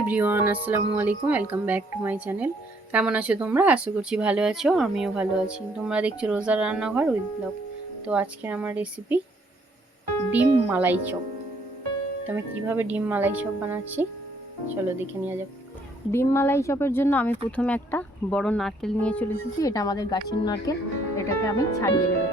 Everyone, আসসালামু আলাইকুম। Welcome back to my channel. কেমন আছো তোমরা? আশা করছি ভালো আছো, আমিও ভালো আছি। তোমরা দেখছো রোজার রান্নাঘর উইথ ব্লগ। তো আজকে আমার রেসিপি ডিম মালাই চপ। তো আমি কীভাবে ডিম মালাই চপ বানাচ্ছি চলো দেখে নেওয়া যাক। ডিম মালাই চপের জন্য আমি প্রথমে একটা বড় নারকেল নিয়ে চলে এসেছি। এটা আমাদের গাছের নারকেল, এটাকে আমি ছাড়িয়ে নেব।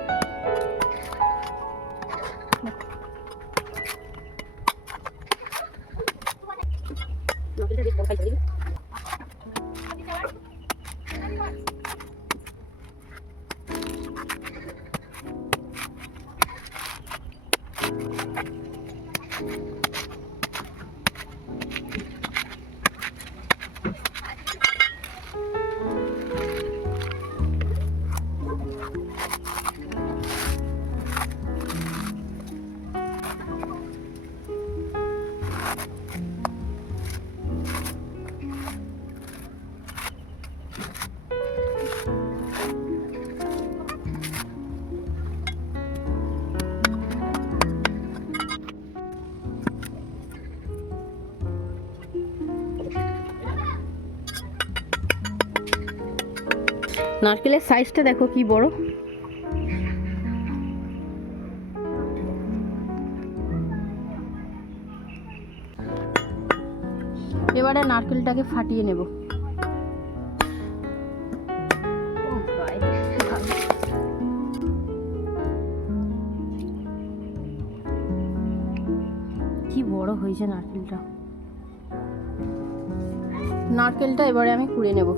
নারকেলের সাইজটা দেখো কি বড়। এবারে নারকেলটাকে ফাটিয়ে নেব। কি বড় হয়েছে নারকেলটা এবারে আমি কুড়ে নেব।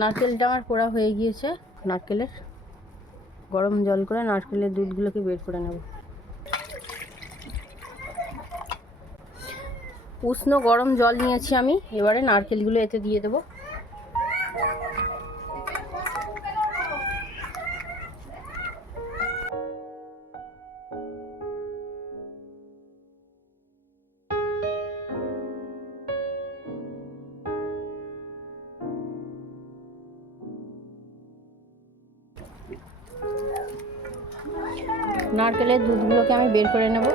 নারকেলটা আমার পোড়া হয়ে গিয়েছে। নারকেলের গরম জল করে নারকেলের দুধগুলোকে বের করে নেব। উষ্ণ গরম জল নিয়েছি আমি, এবারে নারকেলগুলো এতে দিয়ে দেবো। নারকেলের দুধগুলোকে আমি বের করে নেব।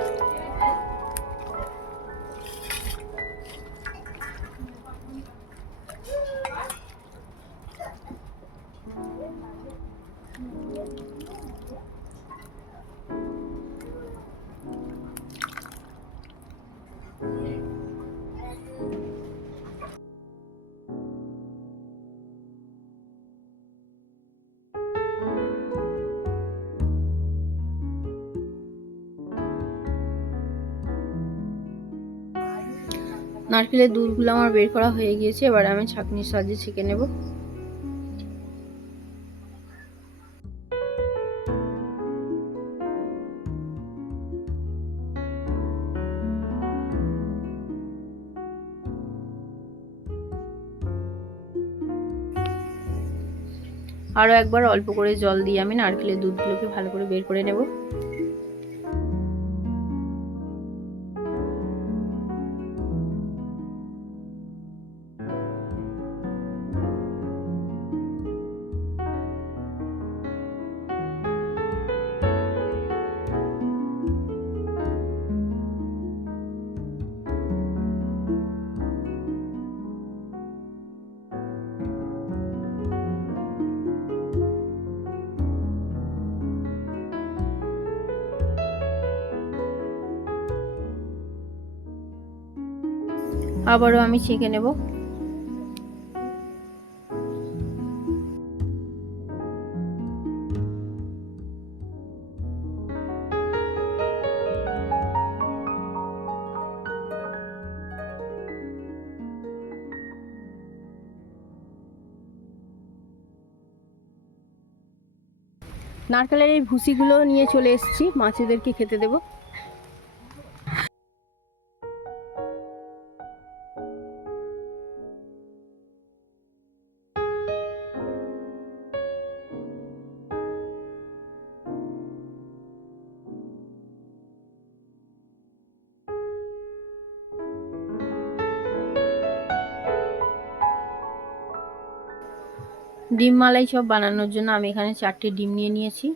নারকেলের দুধগুলো আমার বের করা হয়ে গিয়েছে, এবার আমি ছাঁকনির সাহায্যে ছেঁকে নেব। আরও একবার অল্প করে জল দিয়ে আমি নারকেলের দুধগুলোকে ভালো করে বের করে নেব। আবারও আমি ছেঁকে নেব। নারকেলের এই ভুসিগুলো নিয়ে চলে এসেছি, মাছেদেরকে খেতে দেব। ডিম মালাই চপ বানানোর জন্য আমি এখানে 4টে ডিম নিয়ে নিয়েছি।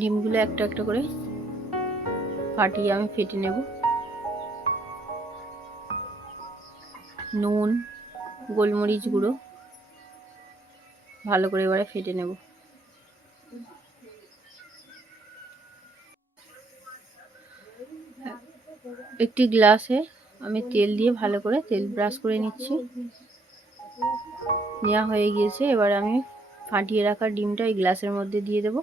ডিমগুলো একটা একটা করে ফাটিয়ে আমি ফেটে নেব। নুন, গোলমরিচ গুঁড়ো ভালো করে এবারে ফেটে নেব। একটি গ্লাসে আমি তেল দিয়ে ভালো করে তেল ব্রাশ করে নিচ্ছি। নেওয়া হয়ে গিয়েছে, এবার আমি ফাটিয়ে রাখা ডিমটা এই গ্লাসের মধ্যে দিয়ে দেব।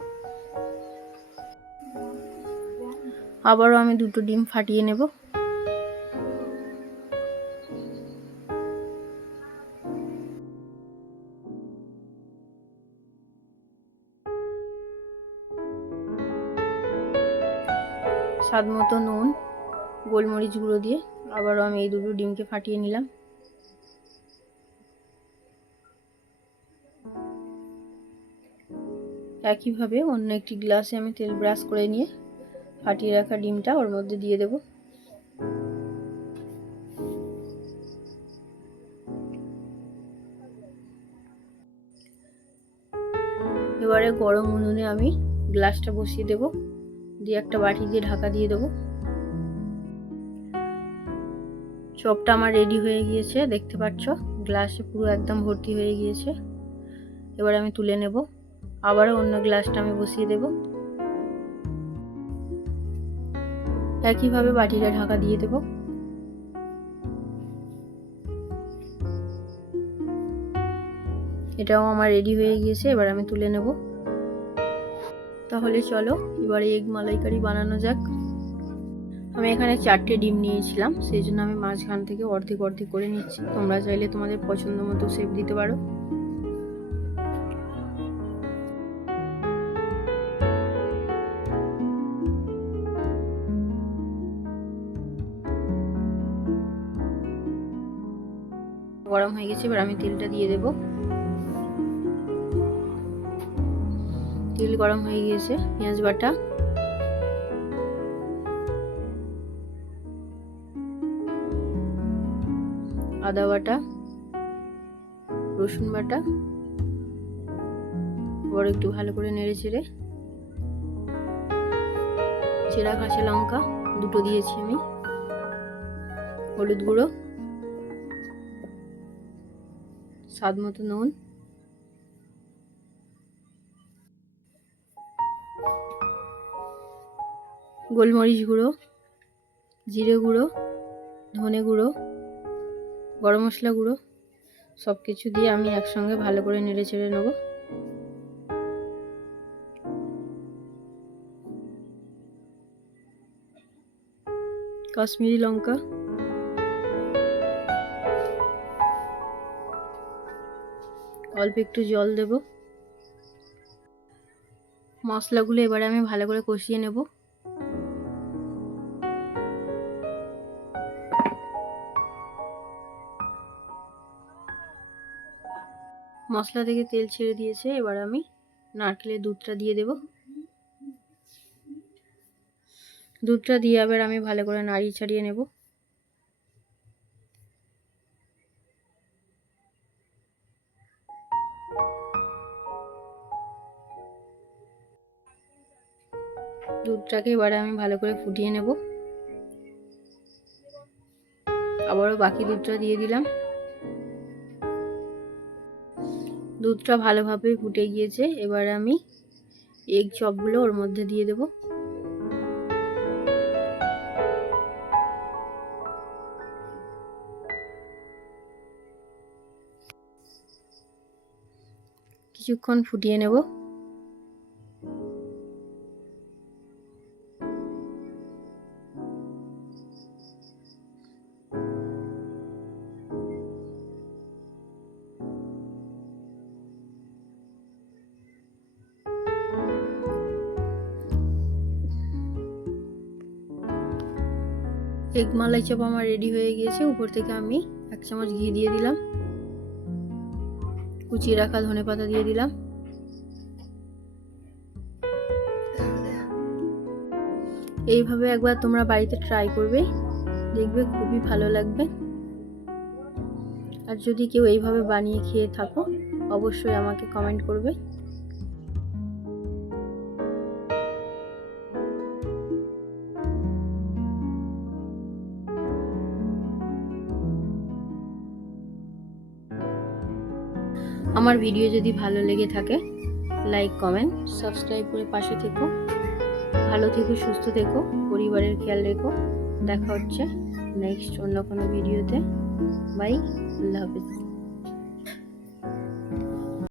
আবারও আমি 2টো ডিম ফাটিয়ে নেব। স্বাদ মতো নুন, গোলমরিচ গুঁড়ো দিয়ে আবারও আমি এই 2টো ডিমকে ফাটিয়ে নিলাম। একইভাবে অন্য একটি গ্লাসে আমি তেল ব্রাশ করে নিয়ে ফাটিয়ে রাখা ডিমটা ওর মধ্যে দিয়ে দেব। এবারে গরম উনুনে আমি গ্লাসটা বসিয়ে দেব, দিয়ে একটা বাটি দিয়ে ঢাকা দিয়ে দেব। চপটা আমার রেডি হয়ে গিয়েছে, দেখতে পাচ্ছ গ্লাসে পুরো একদম ভর্তি হয়ে গিয়েছে। এবার আমি তুলে নেব। আবারও অন্য গ্লাসটা আমি বসিয়ে দেব। একইভাবে বাটিটা ঢাকা দিয়ে দেব। এটাও আমার রেডি হয়ে গিয়েছে, এবার আমি তুলে নেব। তাহলে চলো এবারে এগ মালাইকারি বানানো যাক। আমি এখানে 4টে ডিম নিয়েছিলাম, সেই জন্য আমি মাঝখান থেকে অর্ধেক অর্ধেক করে নিচ্ছি। তোমরা চাইলে তোমাদের পছন্দ মতো শেপ দিতে পারো। গরম হয়ে গেছে, এবার আমি তেলটা দিয়ে দেব। তেল গরম হয়ে গিয়েছে, পেঁয়াজ বাটা, আদা বাটা, রসুন বাটা, আবার একটু ভালো করে নেড়ে চেড়ে চেরা কাঁচা লঙ্কা 2টো দিয়েছি আমি, হলুদ গুঁড়ো, স্বাদ মতো নুন, গোলমরিচ গুঁড়ো, জিরে গুঁড়ো, ধনে গুঁড়ো, গরম মশলা গুঁড়ো সব কিছু দিয়ে আমি একসঙ্গে ভালো করে নেড়ে চেড়ে নেব। কাশ্মীরি লঙ্কা, অল্প একটু জল দেব। মশলাগুলো এবারে আমি ভালো করে কষিয়ে নেব। মশলা থেকে তেল ছেড়ে দিয়েছে, এবার আমি নারকেলের দুধটা দিয়ে দেব। দুধটা দিয়ে আবার আমি ভালো করে নাড়িয়ে ছাড়িয়ে নেব। দুধটাকে এবারে আমি ভালো করে ফুটিয়ে নেব। আবারও বাকি দুধটা দিয়ে দিলাম। দুধটা ভালোভাবে ফুটে গিয়েছে, এবার আমি এগ চপগুলো ওর মধ্যে দিয়ে দেব। কিছুক্ষণ ফুটিয়ে নেব। এগ মালাই চপ আমার রেডি হয়ে গিয়েছে। উপর থেকে আমি 1 চামচ ঘি দিয়ে দিলাম, কুচিয়ে রাখা ধনেপাতা দিয়ে দিলাম। এইভাবে একবার তোমরা বাড়িতে ট্রাই করবে, দেখবে খুবই ভালো লাগবে। আর যদি কেউ এইভাবে বানিয়ে খেয়ে থাকো অবশ্যই আমাকে কমেন্ট করবে। আমার ভিডিও যদি ভালো লেগে থাকে লাইক কমেন্ট সাবস্ক্রাইব করে পাশে থেকো। ভালো থেকো, সুস্থ থেকো, পরিবারের খেয়াল রেখো। দেখা হচ্ছে নেক্সট অন্য কোনো ভিডিওতে। বাই, আল্লাহ হাফেজ।